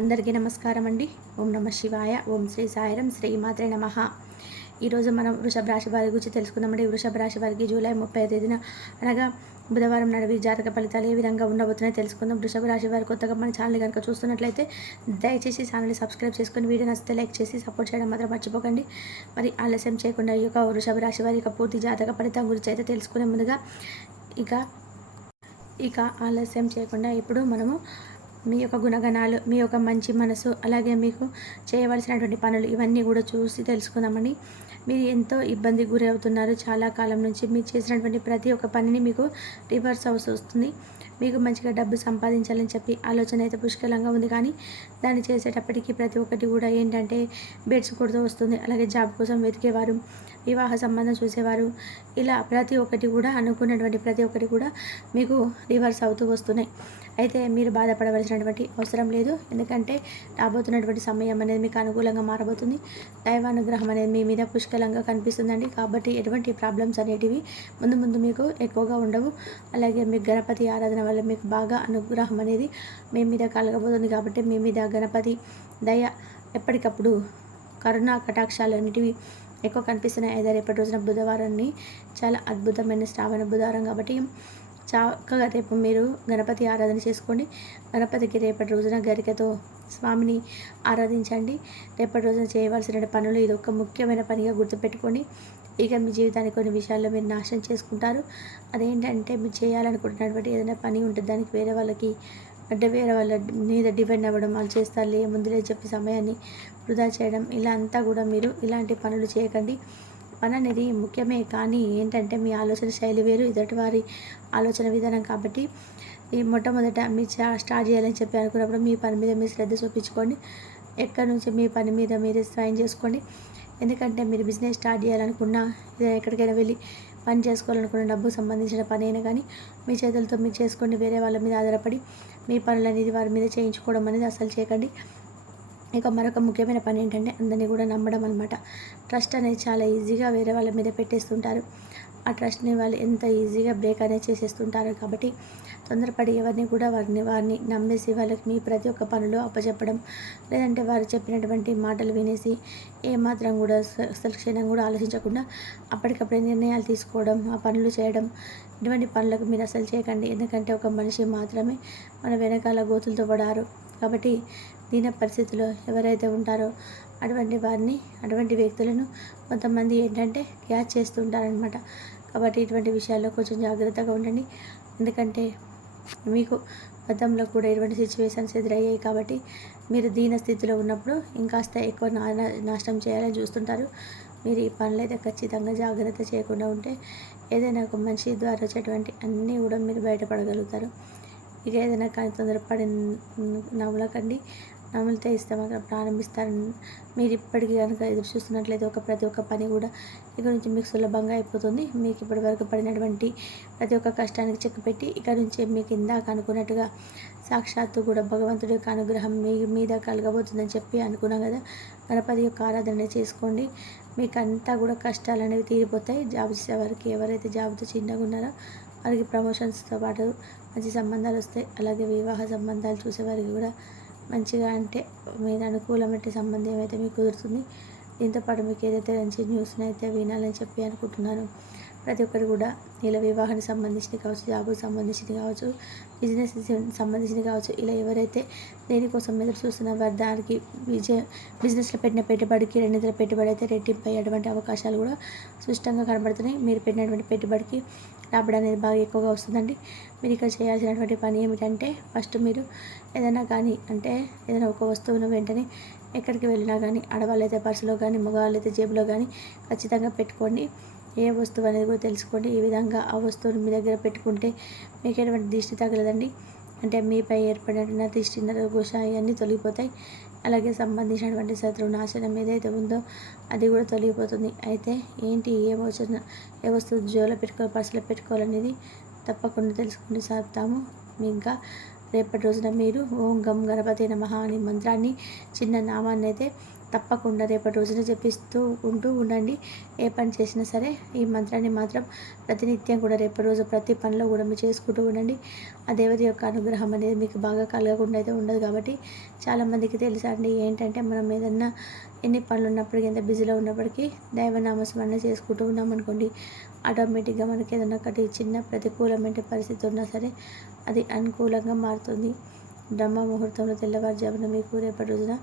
అందరికీ నమస్కారం అండి ఓం నమ శివాయ. ఓం శ్రీ సాయిరం శ్రీ మాత్రే నమ. ఈరోజు మనం వృషభ రాశి వారి గురించి తెలుసుకుందామండి. వృషభ రాశి వారికి జూలై ముప్పై తేదీన అనగా బుధవారం నడివి జాతక ఫలితాలు ఏ విధంగా ఉండబోతున్నాయో తెలుసుకుందాం. వృషభ రాశి వారి కొత్తగా మన ఛానల్ కనుక చూస్తున్నట్లయితే దయచేసి ఛానల్ని సబ్స్క్రైబ్ చేసుకొని వీడియో నచ్చితే లైక్ చేసి సపోర్ట్ చేయడం మాత్రం మర్చిపోకండి. మరి ఆలస్యం చేయకుండా ఈ యొక్క వృషభ రాశి వారి యొక్క పూర్తి జాతక ఫలితం గురించి అయితే తెలుసుకునే ముందుగా ఇక ఇక ఆలస్యం చేయకుండా ఇప్పుడు మనము మీ యొక్క గుణగణాలు మీ యొక్క మంచి మనసు అలాగే మీకు చేయవలసినటువంటి పనులు ఇవన్నీ కూడా చూసి తెలుసుకుందామండి. మీరు ఎంతో ఇబ్బంది గురి అవుతున్నారు. చాలా కాలం నుంచి మీరు చేసినటువంటి ప్రతి ఒక్క పనిని మీకు రివర్స్ అవసరం వస్తుంది. మీకు మంచిగా డబ్బు సంపాదించాలని చెప్పి ఆలోచన అయితే పుష్కలంగా ఉంది. కానీ దాన్ని చేసేటప్పటికీ ప్రతి ఒక్కటి కూడా ఏంటంటే బెడ్స్ కొడుతూ వస్తుంది. అలాగే జాబ్ కోసం వెతికేవారు వివాహ సంబంధం చూసేవారు. ఇలా ప్రతి ఒక్కటి కూడా అనుకున్నటువంటి ప్రతి ఒక్కటి కూడా మీకు రివర్స్ అవుతూ వస్తున్నాయి. అయితే మీరు బాధపడవలసినటువంటి అవసరం లేదు. ఎందుకంటే రాబోతున్నటువంటి సమయం అనేది మీకు అనుకూలంగా మారబోతుంది. దైవానుగ్రహం అనేది మీ మీద పుష్కలంగా కనిపిస్తుందండి. కాబట్టి ఎటువంటి ప్రాబ్లమ్స్ అనేటివి ముందు ముందు మీకు ఎక్కువగా ఉండవు. అలాగే మీ గణపతి ఆరాధన వల్ల మీకు బాగా అనుగ్రహం అనేది మీ మీద కలగబోతుంది. కాబట్టి మీ మీద గణపతి దయ ఎప్పటికప్పుడు కరుణా కటాక్షాలు అనేటివి ఎక్కువ కనిపిస్తున్నాయి అయితే రేపటి రోజున బుధవారాన్ని చాలా అద్భుతమైన శ్రావణ బుధవారం కాబట్టి చక్కగా రేపు మీరు గణపతి ఆరాధన చేసుకోండి. గణపతికి రేపటి రోజున గరికతో స్వామిని ఆరాధించండి. రేపటి రోజున చేయవలసిన పనులు ఇది ఒక ముఖ్యమైన పనిగా గుర్తుపెట్టుకోండి. ఇక మీ జీవితాన్ని కొన్ని విషయాల్లో మీరు నాశనం చేసుకుంటారు. అదేంటంటే మీరు చేయాలనుకుంటున్నటువంటి ఏదైనా పని ఉంటుంది దానికి వేరే వాళ్ళకి అంటే వేరే వాళ్ళ మీద డిపెండ్ అవ్వడం వాళ్ళు చేస్తారులే ముందులే చెప్పి సమయాన్ని వృధా చేయడం ఇలా అంతా కూడా మీరు ఇలాంటి పనులు చేయకండి. పని అనేది ముఖ్యమే కానీ ఏంటంటే మీ ఆలోచన శైలి వేరు ఎదుటి వారి ఆలోచన విధానం కాబట్టి. ఈ మొట్టమొదట మీ స్టార్ట్ చేయాలని చెప్పి అనుకున్నప్పుడు మీ పని మీద మీరు శ్రద్ధ చూపించుకోండి. ఎక్కడి నుంచి మీ పని మీద మీరే స్వయం చేసుకోండి. ఎందుకంటే మీరు బిజినెస్ స్టార్ట్ చేయాలనుకున్నా ఎక్కడికైనా వెళ్ళి పని చేసుకోవాలనుకున్న డబ్బు సంబంధించిన పని అయినా కానీ మీ చేతులతో మీరు చేసుకోండి. వేరే వాళ్ళ మీద ఆధారపడి మీ పనులు అనేది వారి మీద చేయించుకోవడం అనేది అసలు చేయకండి. ఇక మరొక ముఖ్యమైన పని ఏంటంటే అందరినీ కూడా నమ్మడం అనమాట ట్రస్ట్ అనేది చాలా ఈజీగా వేరే వాళ్ళ మీద పెట్టేస్తుంటారు. ఆ ట్రస్ట్ని వాళ్ళు ఎంత ఈజీగా బ్రేక్ అనేది చేసేస్తుంటారు. కాబట్టి తొందరపడి ఎవరిని కూడా వారిని వారిని నమ్మేసి వాళ్ళకి మీ ప్రతి ఒక్క పనులు అప్పచెప్పడం లేదంటే వారు చెప్పినటువంటి మాటలు వినేసి ఏమాత్రం కూడా అసలు క్షణం కూడా ఆలోచించకుండా అప్పటికప్పుడే నిర్ణయాలు తీసుకోవడం ఆ పనులు చేయడం ఇటువంటి పనులకు మీరు అసలు చేయకండి. ఎందుకంటే ఒక మనిషి మాత్రమే మన వెనకాల గోతులతో పడారు. కాబట్టి దీన పరిస్థితిలో ఎవరైతే ఉంటారో అటువంటి వారిని అటువంటి వ్యక్తులను కొంతమంది ఏంటంటే క్యాచ్ చేస్తుంటారనమాట కాబట్టి ఇటువంటి విషయాల్లో కొంచెం జాగ్రత్తగా ఉండండి. ఎందుకంటే మీకు గతంలో కూడా ఇటువంటి సిచ్యువేషన్స్ ఎదురయ్యాయి కాబట్టి మీరు దీన స్థితిలో ఉన్నప్పుడు ఇంకాస్త ఎక్కువ నా నాశనం చేయాలని చూస్తుంటారు. మీరు ఈ పనులైతే ఖచ్చితంగా జాగ్రత్త చేయకుండా ఉంటే ఏదైనా ఒక మనిషి ద్వారా వచ్చేటువంటి అన్నీ కూడా మీరు బయటపడగలుగుతారు. ఇక ఏదైనా కానీ తొందరపడి నవ్వులకండి. నమ్మితే ఇస్తే మాత్రం ప్రారంభిస్తారని మీరు ఇప్పటికీ కనుక ఎదురు చూస్తున్నట్లయితే ఒక ప్రతి ఒక్క పని కూడా ఇక్కడ నుంచి మీకు సులభంగా అయిపోతుంది. మీకు ఇప్పటి వరకు పడినటువంటి ప్రతి ఒక్క కష్టానికి చెక్ పెట్టి ఇక్కడ నుంచి మీకు ఇందాక అనుకున్నట్టుగా సాక్షాత్తు కూడా భగవంతుడి యొక్క అనుగ్రహం మీ మీద కలగబోతుందని చెప్పి అనుకున్నాం కదా. గణపతి యొక్క ఆరాధన చేసుకోండి. మీకు అంతా కూడా కష్టాలు అనేవి తీరిపోతాయి. జాబ్ చేసే వారికి ఎవరైతే జాబ్తో చిన్నగా ఉన్నారో వారికి ప్రమోషన్స్తో పాటు మంచి సంబంధాలు వస్తాయి. అలాగే వివాహ సంబంధాలు చూసేవారికి కూడా మంచిగా అంటే మీరు అనుకూలమైన సంబంధం ఏమైతే మీకు కుదురుతుంది దీంతోపాటు మీకు ఏదైతే మంచి న్యూస్ని అయితే వినాలని చెప్పి అనుకుంటున్నాను. ప్రతి ఒక్కరు కూడా ఇలా వివాహానికి సంబంధించింది కావచ్చు జాబుకి సంబంధించింది కావచ్చు బిజినెస్ సంబంధించింది కావచ్చు ఇలా ఎవరైతే దేనికోసం ఎదురు చూస్తున్న వారు దానికి విజయ బిజినెస్లో పెట్టిన పెట్టుబడికి రెండింతల పెట్టుబడి అయితే రెట్టింపు అయ్యేటువంటి అవకాశాలు కూడా స్పష్టంగా కనబడుతున్నాయి. మీరు పెట్టినటువంటి పెట్టుబడికి రాబడి అనేది బాగా ఎక్కువగా వస్తుందండి. మీరు ఇక్కడ చేయాల్సినటువంటి పని ఏమిటంటే ఫస్ట్ మీరు ఏదైనా కానీ అంటే ఏదైనా ఒక వస్తువును వెంటనే ఎక్కడికి వెళ్ళినా కానీ ఆడవాళ్ళు అయితే పర్సులో కానీ మగవాళ్ళు అయితే జేబులో కానీ ఖచ్చితంగా పెట్టుకోండి. ఏ వస్తువు అనేది కూడా తెలుసుకోండి. ఈ విధంగా ఆ వస్తువుని మీ దగ్గర పెట్టుకుంటే మీకు ఎటువంటి దిష్టి తగలదండి. అంటే మీపై ఏర్పడిన దిష్టి నరఘోష ఇవన్నీ తొలగిపోతాయి. అలాగే సంబంధించినటువంటి శత్రువు నాశనం ఏదైతే ఉందో అది కూడా తొలగిపోతుంది. అయితే ఏంటి ఏ వచ్చిన ఏ వస్తువు జోలో పెట్టుకోవాలి పర్సులో పెట్టుకోవాలనేది తప్పకుండా తెలుసుకుని సాగుతాము. ఇంకా రేపటి రోజున మీరు ఓం గం గణపతి నమ అనే మంత్రాన్ని చిన్న నామాన్ని అయితే తప్పకుండా రేపటి రోజున జపిస్తూ ఉంటూ ఉండండి. ఏ పని చేసినా సరే ఈ మంత్రాన్ని మాత్రం ప్రతినిత్యం కూడా రేపటి రోజు ప్రతి పనిలో కూడా మీరు చేసుకుంటూ ఉండండి. ఆ దేవత యొక్క అనుగ్రహం అనేది మీకు బాగా కలగకుండా అయితే ఉండదు కాబట్టి చాలామందికి తెలుసా అండి ఏంటంటే మనం ఏదన్నా ఎన్ని పనులు ఉన్నప్పటికీ ఎంత బిజీలో ఉన్నప్పటికీ దైవనామస్మరణ చేసుకుంటూ ఉన్నాం అనుకోండి ఆటోమేటిక్గా మనకి ఏదైనా ఒకటి చిన్న ప్రతికూలమైన పరిస్థితి ఉన్నా సరే అది అనుకూలంగా మారుతుంది. బ్రహ్మ ముహూర్తంలో తెల్లవారుజామున మీకు రేపటి రోజున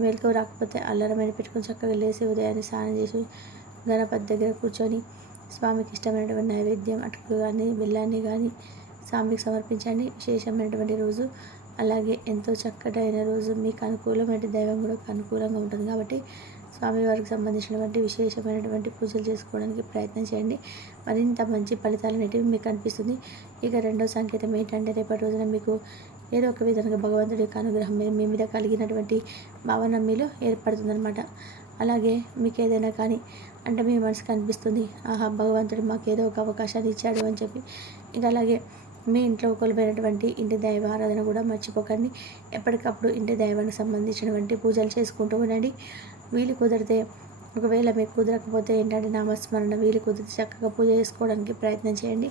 మేలుకు రాకపోతే అల్లరమైన పెట్టుకొని చక్కగా లేచి ఉదయాన్ని స్నానం చేసి గణపతి దగ్గర కూర్చొని స్వామికి ఇష్టమైనటువంటి నైవేద్యం అటుకులు కానీ బెల్లాన్ని కానీ స్వామికి సమర్పించండి. విశేషమైనటువంటి రోజు అలాగే ఎంతో చక్కటైన రోజు మీకు అనుకూలమైన దైవం కూడా అనుకూలంగా ఉంటుంది కాబట్టి స్వామివారికి సంబంధించినటువంటి విశేషమైనటువంటి పూజలు చేసుకోవడానికి ప్రయత్నం చేయండి. మరింత మంచి ఫలితాలు అనేటివి మీకు అనిపిస్తుంది. ఇక రెండో సంకేతం ఏంటంటే రేపటి రోజున మీకు ఏదో ఒక విధంగా భగవంతుడి యొక్క అనుగ్రహం మీద మీ మీద కలిగినటువంటి భావన మీలో ఏర్పడుతుందనమాట అలాగే మీకు ఏదైనా కానీ అంటే మీ మనసుకు అనిపిస్తుంది ఆహా భగవంతుడు మాకు ఏదో ఒక అవకాశాన్ని ఇచ్చాడు అని చెప్పి. ఇంకా అలాగే మీ ఇంట్లో కొలిపోయినటువంటి ఇంటి దైవ ఆరాధన కూడా మర్చిపోకండి. ఎప్పటికప్పుడు ఇంటి దైవానికి సంబంధించినటువంటి పూజలు చేసుకుంటూ ఉండండి. వీలు కుదిరితే ఒకవేళ మీకు కుదరకపోతే ఏంటంటే నామస్మరణ వీలు కుదిరితే చక్కగా పూజ చేసుకోవడానికి ప్రయత్నం చేయండి.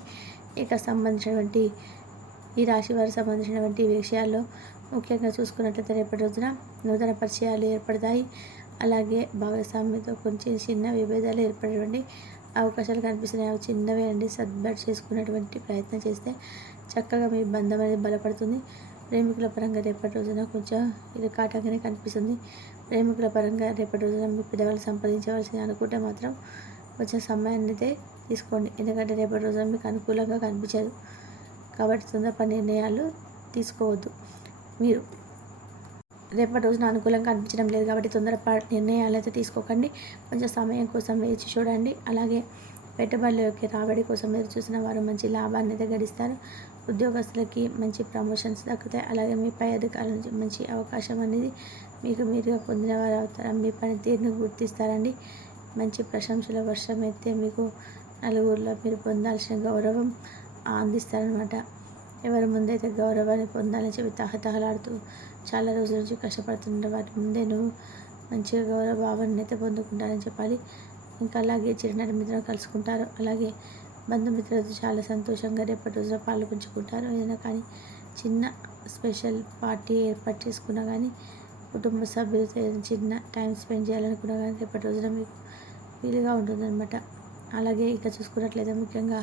ఇక సంబంధించినటువంటి ఈ రాశి వారికి సంబంధించినటువంటి విషయాల్లో ముఖ్యంగా చూసుకున్నట్లయితే రేపటి రోజున నూతన పరిచయాలు ఏర్పడతాయి. అలాగే భాగస్వామ్యంతో కొంచెం చిన్న విభేదాలు ఏర్పడేటువంటి అవకాశాలు కనిపిస్తున్నాయి. అవి చిన్నవే అండి. సద్బట్ చేసుకునేటువంటి ప్రయత్నం చేస్తే చక్కగా మీ బంధం అనేది బలపడుతుంది. ప్రేమికుల పరంగా రేపటి రోజున కొంచెం ఇరుకాటంగానే కనిపిస్తుంది. ప్రేమికుల పరంగా రేపటి రోజున మీ పిల్లవాళ్ళు సంపాదించవలసింది అనుకుంటే మాత్రం కొంచెం సమయాన్ని అయితే తీసుకోండి. ఎందుకంటే రేపటి రోజున మీకు అనుకూలంగా కనిపించదు. కాబట్టి తొందరపడి నిర్ణయాలు తీసుకోవద్దు. మీరు రేపటి రోజున అనుకూలంగా అనిపించడం లేదు కాబట్టి తొందరపాటు నిర్ణయాలు అయితే తీసుకోకండి. కొంచెం సమయం కోసం వేచి చూడండి. అలాగే పెట్టుబడులకి రాబడి కోసం మీరు చూసిన వారు మంచి లాభాన్ని అయితే గడిస్తారు ఉద్యోగస్తులకి మంచి ప్రమోషన్స్ దక్కుతాయి. అలాగే మీ పై అధికారుల నుంచి మంచి అవకాశం అనేది మీకు మీరుగా పొందిన వారు అవుతారు. మీ పనితీరును గుర్తిస్తారండి. మంచి ప్రశంసల వర్షం అయితే మీకు నలుగురిలో మీరు పొందాల్సిన గౌరవం అందిస్తారనమాట ఎవరి ముందైతే గౌరవాన్ని పొందాలని చెప్పి తహతహలాడుతూ చాలా రోజుల నుంచి కష్టపడుతుంటే వాటి ముందే నువ్వు మంచిగా గౌరవ భావాన్ని అయితే పొందుకుంటారని చెప్పాలి. ఇంకా అలాగే చిరునాటి మిత్రులు కలుసుకుంటారు. అలాగే బంధుమిత్రులతో చాలా సంతోషంగా రేపటి రోజున పాలు పంచుకుంటారు ఏదైనా కానీ చిన్న స్పెషల్ పార్టీ ఏర్పాటు చేసుకున్నా కానీ కుటుంబ సభ్యులతో ఏదైనా చిన్న టైం స్పెండ్ చేయాలనుకున్నా కానీ రేపటి రోజున మీకు వీలుగా ఉంటుందన్నమాట. అలాగే ఇక చూసుకున్నట్లయితే ముఖ్యంగా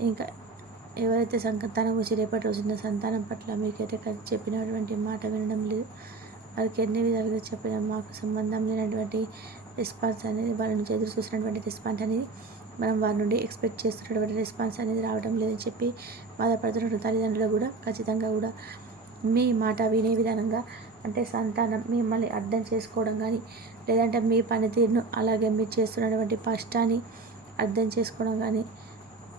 ఇంకా ఎవరైతే సంతానం వచ్చి రేపటి రోజున సంతానం పట్ల మీకైతే చెప్పినటువంటి మాట వినడం లేదు. వారికి ఎన్ని విధాలుగా చెప్పిన మాకు సంబంధం లేనటువంటి రెస్పాన్స్ అనేది వారి నుంచి ఎదురు చూసినటువంటి రెస్పాన్స్ అనేది మనం వారి నుండి ఎక్స్పెక్ట్ చేస్తున్నటువంటి రెస్పాన్స్ అనేది రావడం లేదని చెప్పి బాధపడుతున్న తల్లిదండ్రులు కూడా ఖచ్చితంగా కూడా మీ మాట వినే విధానంగా అంటే సంతానం మిమ్మల్ని అర్థం చేసుకోవడం కానీ లేదంటే మీ పనితీరును అలాగే మీరు చేస్తున్నటువంటి కష్టాన్ని అర్థం చేసుకోవడం కానీ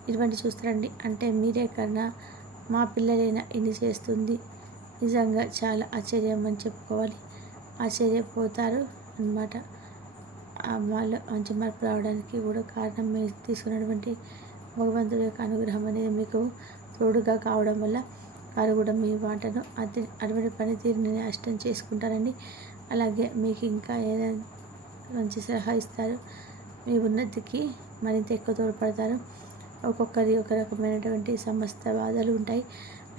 ఇటువంటి చూస్తారండి. అంటే మీరే కన్నా మా పిల్లలైనా ఇన్ని చేస్తుంది. నిజంగా చాలా ఆశ్చర్యం అని చెప్పుకోవాలి. ఆశ్చర్యపోతారు అన్నమాట. వాళ్ళు మంచి మార్పు రావడానికి కూడా కారణం మీరు తీసుకున్నటువంటి భగవంతుడి యొక్క అనుగ్రహం అనేది మీకు తోడుగా కావడం వల్ల వారు కూడా మీ మాటను అతి అటువంటి పనితీరుని నష్టం చేసుకుంటారండి. అలాగే మీకు ఇంకా ఏదైనా మంచి సలహా ఇస్తారు మీ ఉన్నతికి మరింత ఎక్కువ తోడ్పడతారు. ఒక్కొక్కరి ఒక రకమైనటువంటి సమస్త బాధలు ఉంటాయి.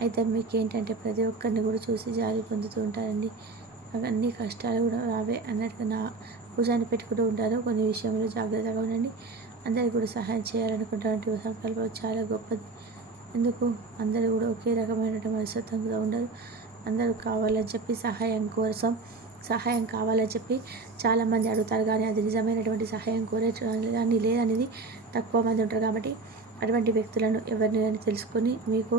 అయితే మీకు ఏంటంటే ప్రతి ఒక్కరిని కూడా చూసి జాలి పొందుతూ ఉంటారండి. అవన్నీ కష్టాలు కూడా రావే అన్నట్టు నా భుజాన్ని పెట్టుకుంటూ ఉంటారు కొన్ని విషయంలో జాగ్రత్తగా ఉండండి. అందరికీ కూడా సహాయం చేయాలనుకుంటున్నటువంటి సంకల్పం చాలా గొప్పది. ఎందుకు? అందరూ కూడా ఒకే రకమైనటువంటి మనస్తత్వంగా ఉండరు. అందరూ కావాలని చెప్పి సహాయం కోసం సహాయం కావాలని చెప్పి చాలామంది అడుగుతారు. కానీ అది నిజమైనటువంటి సహాయం కోరే కానీ లేదనేది తక్కువ మంది ఉంటారు కాబట్టి అటువంటి వ్యక్తులను ఎవరిని తెలుసుకొని మీకు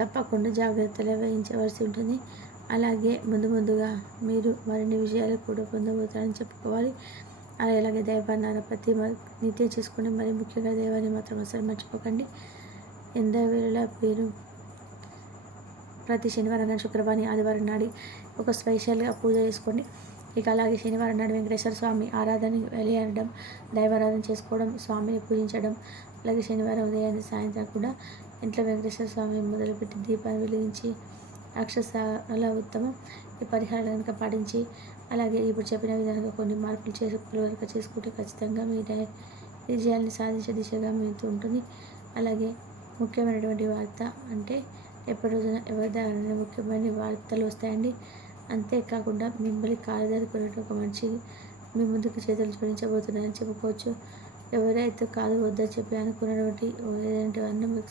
తప్పకుండా జాగ్రత్తలు వహించవలసి ఉంటుంది. అలాగే ముందు ముందుగా మీరు మరిన్ని విషయాలు కూడా పొందబోతారని చెప్పుకోవాలి. అలాగే దైవాన్ని ప్రతి నిత్యం చేసుకుని మరి ముఖ్యంగా దైవాన్ని మాత్రం అసలు మర్చిపోకండి. ఎంత మీరు ప్రతి శనివారం నాడు శుక్రవారం ఆదివారం నాడి ఒక స్పెషల్గా పూజ చేసుకోండి. ఇక అలాగే శనివారం నాడు వెంకటేశ్వర స్వామి ఆరాధన వెళ్ళడం దైవారాధన చేసుకోవడం స్వామిని పూజించడం అలాగే శనివారం ఉదయాన్నే సాయంత్రం కూడా ఇంట్లో వెంకటేశ్వర స్వామి మొదలుపెట్టి దీపాన్ని వెలిగించి అక్షరాల ఉత్తమం ఈ పరిహారాలు కనుక పాటించి అలాగే ఇప్పుడు చెప్పిన విధంగా కొన్ని మార్పులు చేసి కనుక చేసుకుంటే ఖచ్చితంగా మీ విజయాన్ని సాధించే దిశగా మీతో ఉంటుంది. అలాగే ముఖ్యమైనటువంటి వార్త అంటే ఎప్పటి రోజున ఎవరి ముఖ్యమైన వార్తలు వస్తాయండి? అంతేకాకుండా మిమ్మల్ని కాలదరుకున్నట్టు ఒక మనిషి మీ ముందుకు చేతులు చూపించబోతున్నారని చెప్పుకోవచ్చు. ఎవరైతే కాదు వద్ద చెప్పి అనుకున్నటువంటి ఏదంటే అన్న మీకు